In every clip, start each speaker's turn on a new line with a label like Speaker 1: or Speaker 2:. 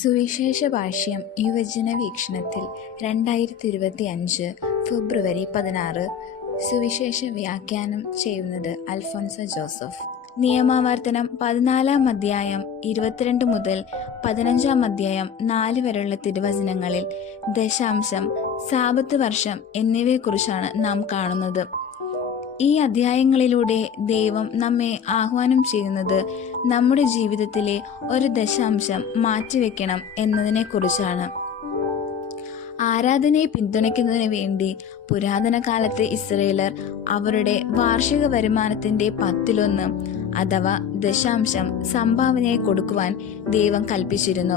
Speaker 1: സുവിശേഷ ഭാഷ്യം യുവജന വീക്ഷണത്തിൽ രണ്ടായിരത്തി ഇരുപത്തി അഞ്ച് ഫെബ്രുവരി പതിനാറ്. സുവിശേഷ വ്യാഖ്യാനം ചെയ്യുന്നത് അൽഫോൻസ ജോസഫ്. നിയമാവർത്തനം പതിനാലാം അധ്യായം ഇരുപത്തിരണ്ട് മുതൽ പതിനഞ്ചാം അധ്യായം നാല് വരെയുള്ള തിരുവചനങ്ങളിൽ ദശാംശം സാപത്ത് വർഷം എന്നിവയെക്കുറിച്ചാണ് നാം കാണുന്നത്. ഈ അധ്യായങ്ങളിലൂടെ ദൈവം നമ്മെ ആഹ്വാനം ചെയ്യുന്നത് നമ്മുടെ ജീവിതത്തിലെ ഒരു ദശാംശം മാറ്റിവെക്കണം എന്നതിനെക്കുറിച്ചാണ്. ആരാധനയെ പിന്തുണയ്ക്കുന്നതിന് വേണ്ടി പുരാതന കാലത്തെ ഇസ്രയേലർ അവരുടെ വാർഷിക വരുമാനത്തിന്റെ പത്തിലൊന്ന് അഥവാ ദശാംശം സംഭാവനയെ കൊടുക്കുവാൻ ദൈവം കൽപ്പിച്ചിരുന്നു.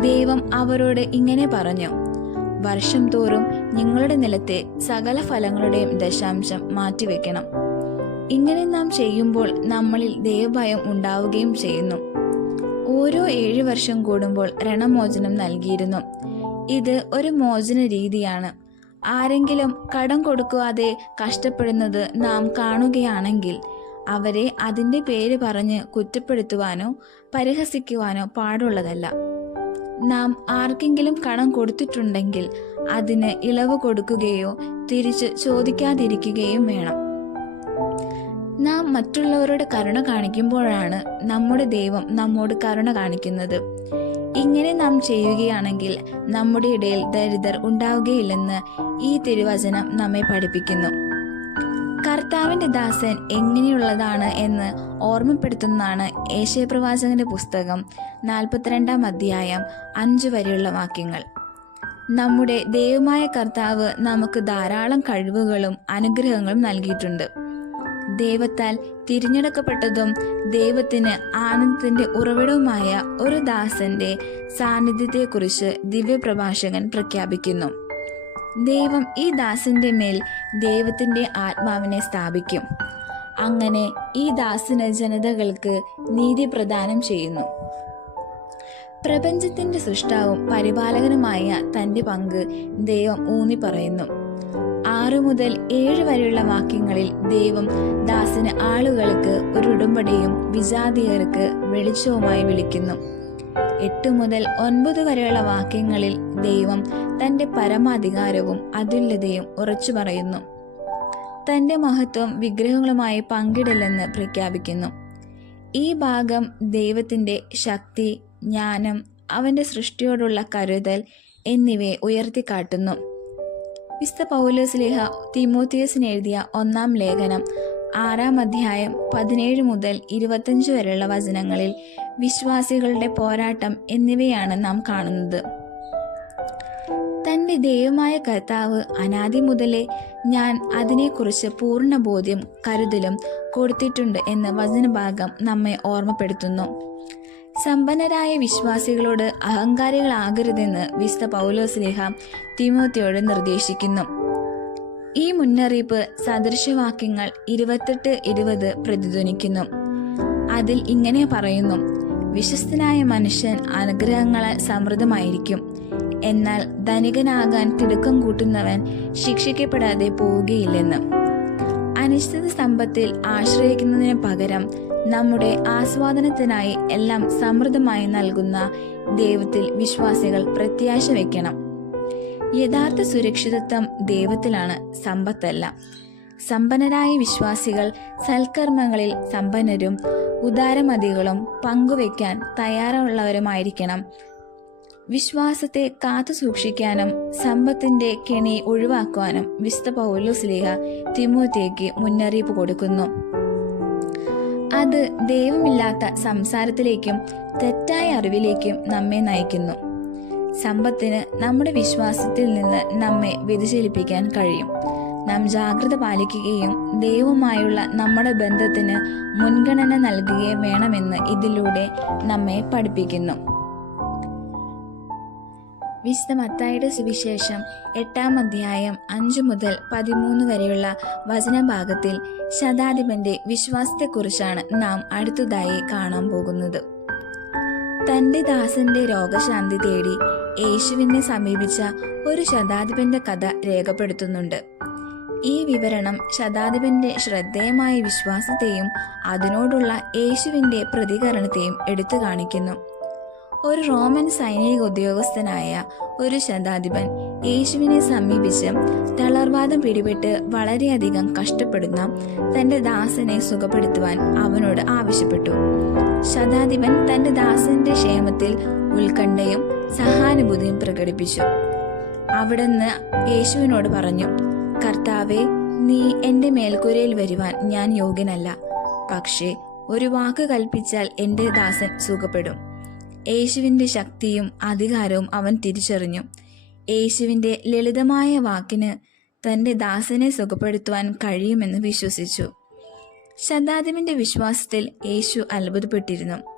Speaker 1: ദൈവം അവരോട് ഇങ്ങനെ പറഞ്ഞു വർഷം തോറും നിങ്ങളുടെ നിലത്തെ സകല ഫലങ്ങളുടെയും ദശാംശം മാറ്റിവെക്കണം. ഇങ്ങനെ നാം ചെയ്യുമ്പോൾ നമ്മളിൽ ദേവഭയം ഉണ്ടാവുകയും ചെയ്യുന്നു. ഓരോ ഏഴ് വർഷം കൂടുമ്പോൾ രണമോചനം നൽകിയിരുന്നു. ഇത് ഒരു മോചന രീതിയാണ്. ആരെങ്കിലും കടം കൊടുക്കാതെ കഷ്ടപ്പെടുന്നത് നാം കാണുകയാണെങ്കിൽ അവരെ അതിന്റെ പേര് പറഞ്ഞ് കുറ്റപ്പെടുത്തുവാനോ പരിഹസിക്കുവാനോ പാടുള്ളതല്ല. നാം ആർക്കെങ്കിലും കടം കൊടുത്തിട്ടുണ്ടെങ്കിൽ അതിന് ഇളവ് കൊടുക്കുകയോ തിരിച്ച് ചോദിക്കാതിരിക്കുകയും വേണം. നാം മറ്റുള്ളവരോട് കരുണ കാണിക്കുമ്പോഴാണ് നമ്മുടെ ദൈവം നമ്മോട് കരുണ കാണിക്കുന്നത്. ഇങ്ങനെ നാം ചെയ്യുകയാണെങ്കിൽ നമ്മുടെ ഇടയിൽ ദരിദ്രർ ഉണ്ടാവുകയില്ലെന്ന് ഈ തിരുവചനം നമ്മെ പഠിപ്പിക്കുന്നു. കർത്താവിന്റെ ദാസൻ എങ്ങനെയുള്ളതാണ് എന്ന് ഓർമ്മപ്പെടുത്തുന്നതാണ് ഏഷ്യപ്രവാചകന്റെ പുസ്തകം നാൽപ്പത്തിരണ്ടാം അധ്യായം അഞ്ചു വരെയുള്ള വാക്യങ്ങൾ. നമ്മുടെ ദൈവമായ കർത്താവ് നമുക്ക് ധാരാളം കഴിവുകളും അനുഗ്രഹങ്ങളും നൽകിയിട്ടുണ്ട്. ദൈവത്താൽ തിരഞ്ഞെടുക്കപ്പെട്ടതും ദൈവത്തിന് ആനന്ദത്തിന്റെ ഉറവിടവുമായ ഒരു ദാസന്റെ സാന്നിധ്യത്തെക്കുറിച്ച് ദിവ്യപ്രഭാഷകൻ പ്രഖ്യാപിക്കുന്നു. ദൈവം ഈ ദാസന്റെ മേൽ ദൈവത്തിന്റെ ആത്മാവിനെ സ്ഥാപിക്കും. അങ്ങനെ ഈ ദാസിന് ജനതകൾക്ക് നീതി പ്രദാനം ചെയ്യുന്നു. പ്രപഞ്ചത്തിന്റെ സൃഷ്ടാവും പരിപാലകനുമായ തന്റെ പങ്ക് ദൈവം ഊന്നി പറയുന്നു. ആറു മുതൽ ഏഴ് വരെയുള്ള വാക്യങ്ങളിൽ ദൈവം ദാസിന് ആളുകൾക്ക് ഒരു ഉടമ്പടിയും വിജാതീയർക്ക് വെളിച്ചവുമായി വിളിക്കുന്നു. എട്ട് മുതൽ ഒൻപത് വരെയുള്ള വാക്യങ്ങളിൽ ദൈവം തന്റെ പരമാധികാരവും അതുല്യതയും ഉറച്ചു പറയുന്നു. തന്റെ മഹത്വം വിഗ്രഹങ്ങളുമായി പങ്കിടില്ലെന്ന് പ്രഖ്യാപിക്കുന്നു. ഈ ഭാഗം ദൈവത്തിന്റെ ശക്തി ജ്ഞാനം അവന്റെ സൃഷ്ടിയോടുള്ള കരുതൽ എന്നിവയെ ഉയർത്തിക്കാട്ടുന്നു. വിസ്ത പൗലോസ് ലേഹ തിമോത്തിയസിന് എഴുതിയ ഒന്നാം ലേഖനം ആറാം അധ്യായം പതിനേഴ് മുതൽ ഇരുപത്തഞ്ച് വരെയുള്ള വചനങ്ങളിൽ വിശ്വാസികളുടെ പോരാട്ടം എന്നിവയാണ് നാം കാണുന്നത്. തന്റെ ദൈവമായ കർത്താവ് അനാദി മുതലേ ഞാൻ അതിനെക്കുറിച്ച് പൂർണ ബോധ്യം കരുതലും കൊടുത്തിട്ടുണ്ട് എന്ന് വചനഭാഗം നമ്മെ ഓർമ്മപ്പെടുത്തുന്നു. സമ്പന്നരായ വിശ്വാസികളോട് അഹങ്കാരികളാകരുതെന്ന് വിശുദ്ധ പൗലോസ്ലേഹ തിമോത്തിയോട് നിർദ്ദേശിക്കുന്നു. ഈ മുന്നറിയിപ്പ് സദൃശവാക്യങ്ങൾ ഇരുപത്തെട്ട് ഇരുപത് പ്രതിധ്വനിക്കുന്നു. അതിൽ ഇങ്ങനെ പറയുന്നു. വിശ്വസ്തനായ മനുഷ്യൻ അനുഗ്രഹങ്ങളാൽ സമൃദ്ധമായിരിക്കും. എന്നാൽ ധനികനാകാൻ തിടുക്കം കൂട്ടുന്നവൻ ശിക്ഷിക്കപ്പെടാതെ പോവുകയില്ലെന്ന്. അനിശ്ചിത സമ്പത്തിൽ ആശ്രയിക്കുന്നതിന് പകരം നമ്മുടെ ആസ്വാദനത്തിനായി എല്ലാം സമൃദ്ധമായി നൽകുന്ന ദൈവത്തിൽ വിശ്വാസികൾ പ്രത്യാശ വയ്ക്കണം യഥാർത്ഥ സുരക്ഷിതത്വം ദൈവത്തിലാണ് സമ്പത്തല്ല. സമ്പന്നരായ വിശ്വാസികൾ സൽക്കർമ്മങ്ങളിൽ സമ്പന്നരും ഉദാരമതികളും പങ്കുവയ്ക്കാൻ തയ്യാറുള്ളവരുമായിരിക്കണം. വിശ്വാസത്തെ കാത്തു സൂക്ഷിക്കാനും സമ്പത്തിന്റെ കെണി ഒഴിവാക്കുവാനും വിസ്ത പൗലോസ്ലിഹ തിമോത്തേക്ക് മുന്നറിയിപ്പ് കൊടുക്കുന്നു. അത് ദൈവമില്ലാത്ത സംസാരത്തിലേക്കും തെറ്റായ അറിവിലേക്കും നമ്മെ നയിക്കുന്നു. സമ്പത്തിന് നമ്മുടെ വിശ്വാസത്തിൽ നിന്ന് നമ്മെ വ്യതിചലിപ്പിക്കാൻ കഴിയും. നാം ജാഗ്രത പാലിക്കുകയും ദൈവവുമായുള്ള നമ്മുടെ ബന്ധത്തിന് മുൻഗണന നൽകുകയും വേണമെന്ന് ഇതിലൂടെ നമ്മെ പഠിപ്പിക്കുന്നു. വിശുദ്ധ മത്തായുടെ സുവിശേഷം എട്ടാം അധ്യായം അഞ്ചു മുതൽ പതിമൂന്ന് വരെയുള്ള വചനഭാഗത്തിൽ ശതാധിപന്റെ വിശ്വാസത്തെക്കുറിച്ചാണ് നാം അടുത്തതായി കാണാൻ പോകുന്നത്. തന്റെ ദാസന്റെ രോഗശാന്തി തേടി യേശുവിനെ സമീപിച്ച ഒരു ശതാധിപന്റെ കഥ രേഖപ്പെടുത്തുന്നുണ്ട്. ഈ വിവരണം ശതാധിപന്റെ ശ്രദ്ധേയമായ വിശ്വാസത്തെയും അതിനോടുള്ള യേശുവിന്റെ പ്രതികരണത്തെയും എടുത്തു കാണിക്കുന്നു. ഒരു റോമൻ സൈനിക ഉദ്യോഗസ്ഥനായ ഒരു ശതാധിപൻ യേശുവിനെ സമീപിച്ച് തളർവാദം പിടിപെട്ട് വളരെയധികം കഷ്ടപ്പെടുന്ന തന്റെ ദാസനെ സുഖപ്പെടുത്തുവാൻ അവനോട് ആവശ്യപ്പെട്ടു. ശതാധിപൻ തന്റെ ദാസന്റെ ക്ഷേമത്തിൽ ഉത്കണ്ഠയും സഹാനുഭൂതിയും പ്രകടിപ്പിച്ചു. അവിടുന്ന് യേശുവിനോട് പറഞ്ഞു കർത്താവെ നീ എന്റെ മേൽക്കൂരയിൽ വരുവാൻ ഞാൻ യോഗ്യനല്ല. പക്ഷേ ഒരു വാക്ക് കൽപ്പിച്ചാൽ എന്റെ ദാസൻ സുഖപ്പെടും. യേശുവിന്റെ ശക്തിയും അധികാരവും അവൻ തിരിച്ചറിഞ്ഞു. യേശുവിന്റെ ലളിതമായ വാക്കിന് തന്റെ ദാസനെ സുഖപ്പെടുത്തുവാൻ കഴിയുമെന്ന് വിശ്വസിച്ചു. ശതാദിവിന്റെ വിശ്വാസത്തിൽ യേശു അത്ഭുതപ്പെട്ടിരുന്നു.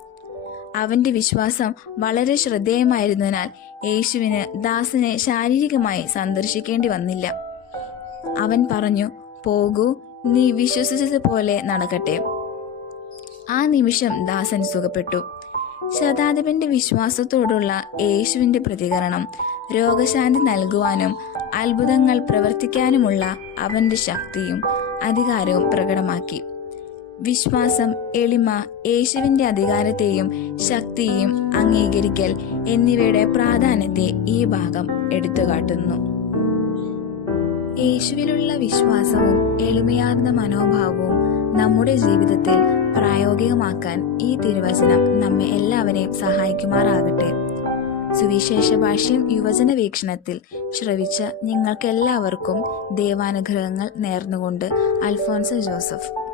Speaker 1: അവന്റെ വിശ്വാസം വളരെ ശ്രദ്ധേയമായിരുന്നതിനാൽ യേശുവിന് ദാസനെ ശാരീരികമായി സന്ദർശിക്കേണ്ടി വന്നില്ല. അവൻ പറഞ്ഞു പോകൂ നീ വിശ്വസിച്ചതുപോലെ നടക്കട്ടെ. ആ നിമിഷം ദാസൻ സുഖപ്പെട്ടു. ശതാധിപന്റെ വിശ്വാസത്തോടുള്ള യേശുവിന്റെ പ്രതികരണം രോഗശാന്തി നൽകുവാനും അത്ഭുതങ്ങൾ പ്രവർത്തിക്കാനുമുള്ള അവന്റെ ശക്തിയും അധികാരവും പ്രകടമാക്കി. വിശ്വാസം എളിമ യേശുവിന്റെ അധികാരത്തെയും ശക്തിയെയും അംഗീകരിക്കൽ എന്നിവയുടെ പ്രാധാന്യത്തെ ഈ ഭാഗം എടുത്തുകാട്ടുന്നു. യേശുവിലുള്ള വിശ്വാസവും എളിമയാർന്ന മനോഭാവവും നമ്മുടെ ജീവിതത്തിൽ പ്രായോഗികമാക്കാൻ ഈ തിരുവചനം നമ്മെ എല്ലാവരെയും സഹായിക്കുമാറാകട്ടെ. സുവിശേഷ ഭാഷ്യം യുവജന വീക്ഷണത്തിൽ ശ്രവിച്ച നിങ്ങൾക്കെല്ലാവർക്കും ദൈവാനുഗ്രഹങ്ങൾ നേർന്നുകൊണ്ട് അൽഫോൻസ ജോസഫ്.